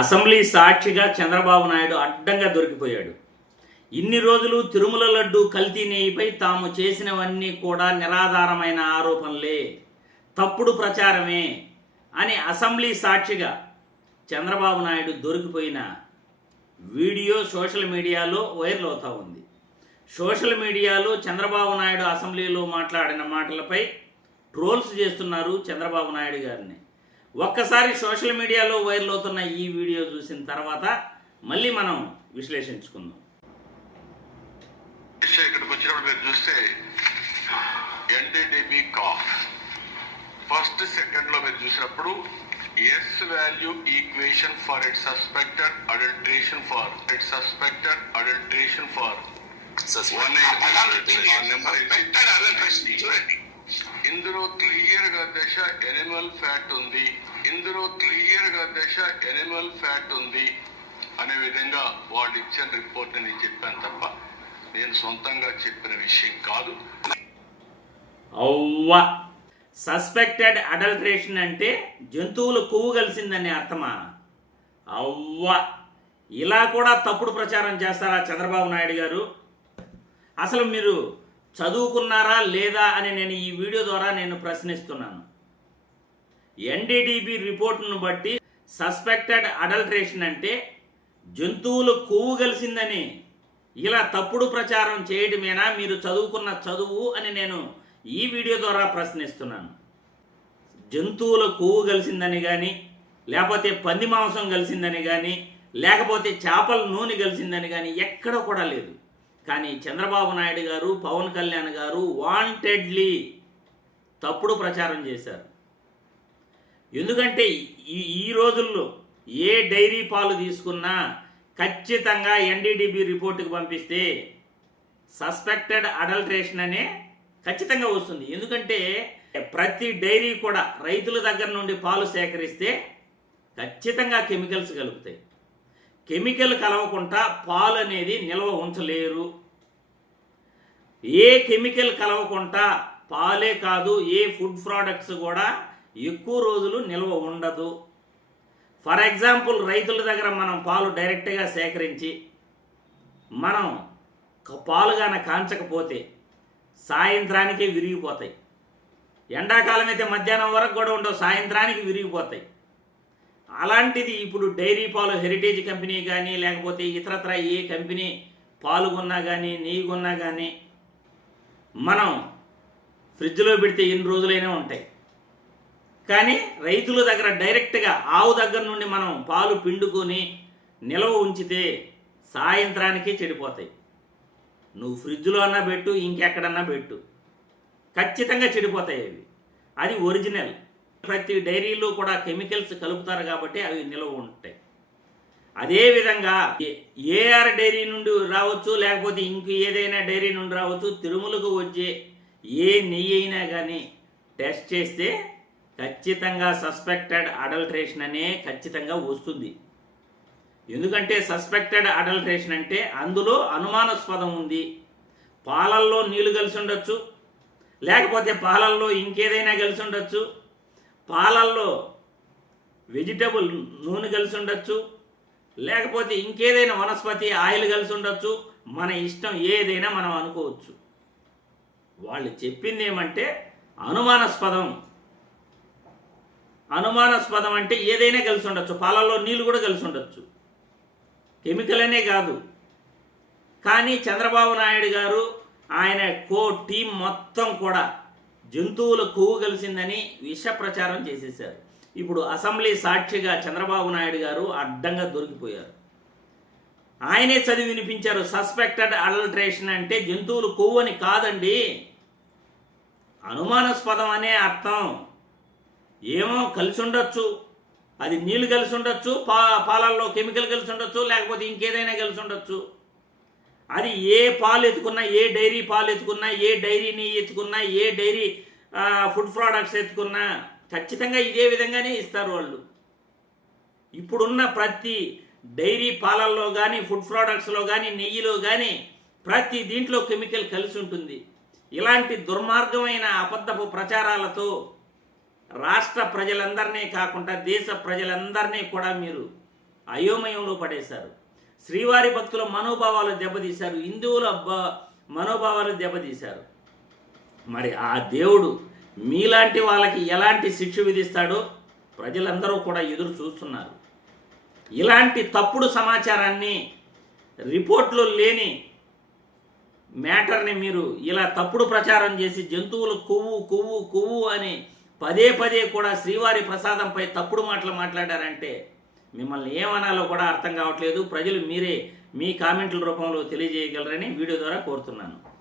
Assembly సాక్షిగా చంద్రబాబు నాయుడు అడ్డంగా దొరికిపోయాడు. ఇన్ని రోజులు తిరుమల లడ్డు కల్తీ నెయ్యిపై తాము చేసినవన్నీ కూడా నిరాధారమైన ఆరోపణలే, తప్పుడు ప్రచారమే అని అసెంబ్లీ సాక్షిగా చంద్రబాబు నాయుడు దొరికిపోయిన వీడియో సోషల్ మీడియాలో వైరల్ అవుతూ ఉంది. సోషల్ మీడియాలో చంద్రబాబు నాయుడు అసెంబ్లీలో మాట్లాడిన మాటలపై ట్రోల్స్ చేస్తున్నారు చంద్రబాబు నాయుడు గారిని. ఒక్కసారి సోషల్ మీడియాలో వైరల్ అవుతున్న ఈ వీడియో చూసిన తర్వాత మళ్ళీ మనం విశ్లేషించుకుందాం. ఇక్కడికి వచ్చినప్పుడు మీరు చూస్తే ఎన్డీడీబీ కాఫ్ ఫస్ట్ సెకండ్ లో మీరు చూసినప్పుడు S value equation for it suspected adulteration for ఇందులో క్లియర్ గా దశ ఎనిమల్ ఫ్యాట్ ఉంది అనే విధంగా వాళ్ళు ఇచ్చిన రిపోర్ట్ నేను చెప్పాను తప్ప నేను సొంతంగా చెప్పిన విషయం కాదు. అవ్వా, సస్పెక్టెడ్ అడల్టరేషన్ అంటే జంతువులు కొవ్వు కలిసిందని అర్థమా? అవ్వా, ఇలా కూడా తప్పుడు ప్రచారం చేస్తారా చంద్రబాబు నాయుడు గారు? అసలు మీరు చదువుకున్నారా లేదా అని నేను ఈ వీడియో ద్వారా నేను ప్రశ్నిస్తున్నాను. ఎన్డీడీబీ రిపోర్టును బట్టి సస్పెక్టెడ్ అడల్టరేషన్ అంటే జంతువులు కొవ్వు కలిసిందని ఇలా తప్పుడు ప్రచారం చేయడమేనా మీరు చదువుకున్న చదువు అని నేను ఈ వీడియో ద్వారా ప్రశ్నిస్తున్నాను. జంతువుల కొవ్వు కలిసిందని కానీ, లేకపోతే పంది మాంసం కలిసిందని కానీ, లేకపోతే చేపల నూనె కలిసిందని కానీ ఎక్కడ కూడా లేదు. కానీ చంద్రబాబు నాయుడు గారు, పవన్ కళ్యాణ్ గారు వాంటెడ్లీ తప్పుడు ప్రచారం చేశారు. ఎందుకంటే ఈ రోజుల్లో ఏ డైరీ పాలు తీసుకున్నా ఖచ్చితంగా ఎన్డీడీబీ రిపోర్టుకు పంపిస్తే సస్పెక్టెడ్ అడల్టరేషన్ అనే ఖచ్చితంగా వస్తుంది. ఎందుకంటే ప్రతి డైరీ కూడా రైతుల దగ్గర నుండి పాలు సేకరిస్తే ఖచ్చితంగా కెమికల్స్ కలుపుతాయి. కెమికల్ కలవకుండా పాలు అనేది నిల్వ ఉంచలేరు. ఏ కెమికల్ కలవకుండా పాలే కాదు, ఏ ఫుడ్ ప్రోడక్ట్స్ కూడా ఎక్కువ రోజులు నిల్వ ఉండదు. ఫర్ ఎగ్జాంపుల్, రైతుల దగ్గర మనం పాలు డైరెక్ట్గా సేకరించి మనం పాలుగాన కాంచకపోతే సాయంత్రానికే విరిగిపోతాయి. ఎండాకాలం అయితే మధ్యాహ్నం వరకు కూడా ఉండవు, సాయంత్రానికి విరిగిపోతాయి. అలాంటిది ఇప్పుడు డైరీ పాలు హెరిటేజ్ కంపెనీ కానీ, లేకపోతే ఇతరత్ర ఏ కంపెనీ పాలు కొన్నా కానీ, నెయ్యి కొన్నా కానీ మనం ఫ్రిడ్జ్లో పెడితే ఎన్ని రోజులైనా ఉంటాయి. కానీ రైతుల దగ్గర డైరెక్ట్గా ఆవు దగ్గర నుండి మనం పాలు పిండుకొని నిల్వ ఉంచితే సాయంత్రానికే చెడిపోతాయి. నువ్వు ఫ్రిడ్జ్లో అన్నా పెట్టు, ఇంకెక్కడన్నా పెట్టు, ఖచ్చితంగా చెడిపోతాయి అవి. అది ఒరిజినల్. ప్రతి డైరీలో కూడా కెమికల్స్ కలుపుతారు కాబట్టి అవి నిల్వ ఉంటాయి. అదేవిధంగా ఏఆర్ డైరీ నుండి రావచ్చు, లేకపోతే ఇంక ఏదైనా డైరీ నుండి రావచ్చు. తిరుమలకు వచ్చే ఏ నెయ్యి అయినా కానీ టెస్ట్ చేస్తే ఖచ్చితంగా సస్పెక్టెడ్ అడల్టరేషన్ అనే ఖచ్చితంగా వస్తుంది. ఎందుకంటే సస్పెక్టెడ్ అడల్టరేషన్ అంటే అందులో అనుమానాస్పదం ఉంది. పాలల్లో నీళ్లు కలిసి ఉండొచ్చు, లేకపోతే పాలల్లో ఇంకేదైనా కలిసి ఉండొచ్చు, పాలల్లో వెజిటబుల్ నూనె కలిసి ఉండొచ్చు, లేకపోతే ఇంకేదైనా వనస్పతి ఆయిల్ కలిసి ఉండొచ్చు. మన ఇష్టం ఏదైనా మనం అనుకోవచ్చు. వాళ్ళు చెప్పింది ఏమంటే అనుమానాస్పదం అంటే ఏదైనా కలిసి ఉండొచ్చు. పాలల్లో నీళ్ళు కూడా కలిసి ఉండొచ్చు, కెమికల్ అనే కాదు. కానీ చంద్రబాబు నాయుడు గారు, ఆయన టీం మొత్తం కూడా జంతువుల కొవ్వు కలిసిందని విష ప్రచారం చేసేశారు. ఇప్పుడు అసెంబ్లీ సాక్షిగా చంద్రబాబు నాయుడు గారు అడ్డంగా దొరికిపోయారు. ఆయనే చదివి వినిపించారు. సస్పెక్టెడ్ అడల్టరేషన్ అంటే జంతువులు కొవ్వు అని కాదండి, అనుమానాస్పదం అనే అర్థం. ఏమో కలిసి ఉండొచ్చు, అది నీళ్ళు కలిసి ఉండొచ్చు, పాలల్లో కెమికల్ కలిసి ఉండొచ్చు, లేకపోతే ఇంకేదైనా కలిసి ఉండొచ్చు. అది ఏ పాలు ఎత్తుకున్నా, ఏ డైరీ పాలు ఎత్తుకున్నా, ఏ డైరీని ఎత్తుకున్నా, ఏ డైరీ ఫుడ్ ప్రోడక్ట్స్ ఎత్తుకున్నా ఖచ్చితంగా ఇదే విధంగానే ఇస్తారు వాళ్ళు. ఇప్పుడున్న ప్రతి డైరీ పాలల్లో కానీ, ఫుడ్ ప్రోడక్ట్స్లో కానీ, నెయ్యిలో కానీ ప్రతి దీంట్లో కెమికల్ కలిసి ఉంటుంది. ఇలాంటి దుర్మార్గమైన అబద్ధపు ప్రచారాలతో రాష్ట్ర ప్రజలందరినీ కాకుండా దేశ ప్రజలందరినీ కూడా మీరు అయోమయంలో పడేశారు. శ్రీవారి భక్తుల మనోభావాలు దెబ్బతీశారు, హిందువుల మనోభావాలు దెబ్బతీశారు. మరి ఆ దేవుడు మీలాంటి వాళ్ళకి ఎలాంటి శిక్ష విధిస్తాడో ప్రజలందరూ కూడా ఎదురు చూస్తున్నారు. ఇలాంటి తప్పుడు సమాచారాన్ని, రిపోర్ట్లు లేని మ్యాటర్ని మీరు ఇలా తప్పుడు ప్రచారం చేసి జంతువులు కొవ్వు కొవ్వు కొవ్వు అని పదే పదే కూడా శ్రీవారి ప్రసాదంపై తప్పుడు మాటలు మాట్లాడారంటే మిమ్మల్ని ఏమనాలో కూడా అర్థం కావట్లేదు. ప్రజలు మీరే మీ కామెంట్ల రూపంలో తెలియజేయగలరని వీడియో ద్వారా కోరుతున్నాను.